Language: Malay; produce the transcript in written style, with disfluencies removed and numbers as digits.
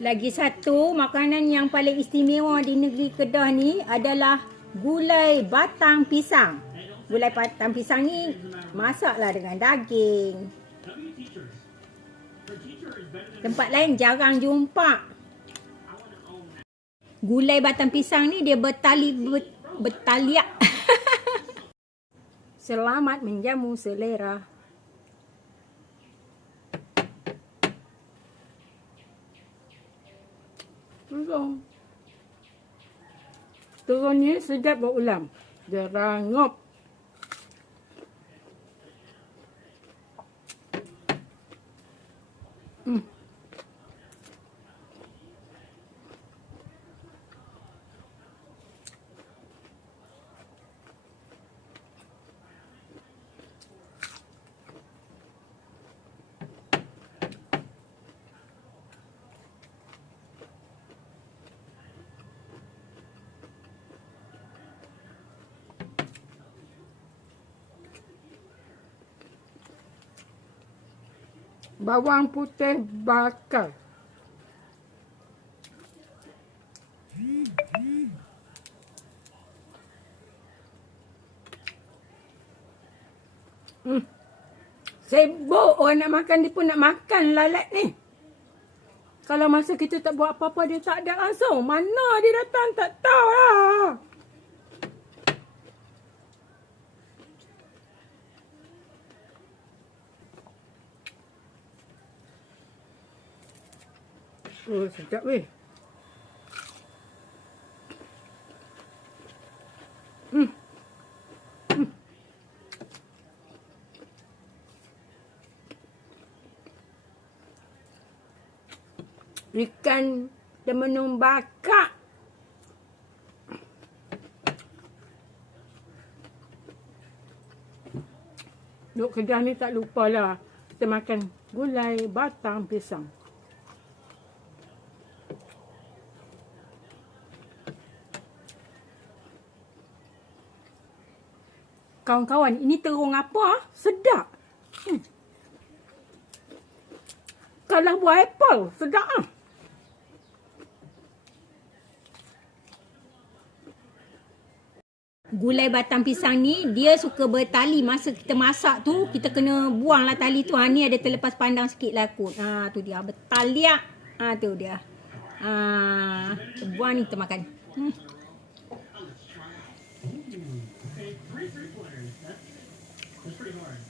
Lagi satu makanan yang paling istimewa di negeri Kedah ni adalah gulai batang pisang. Gulai batang pisang ni masaklah dengan daging. Tempat lain jarang jumpa. Gulai batang pisang ni dia bertaliak. Selamat menjamu selera. Terus ni sedap berulam. Dia rangup. Bawang putih bakar. Sibuk orang nak makan, dia pun nak makan lalat ni. Kalau masa kita tak buat apa-apa, dia tak ada langsung. Mana dia datang, tak tahu lah. Oh, sedap weh. Ikan temenung bakar. Duk Kedah ni tak lupalah kita makan gulai batang pisang. Kawan-kawan, ini terung apa? Sedap. Kalau buah apple, sedap ah. Gulai batang pisang ni, dia suka bertali. Masa kita masak tu, kita kena buanglah tali tu. Ni ada terlepas pandang sikit lah kot. Tu dia, bertaliak. Tu dia. Buang ni kita makan. That's pretty hard.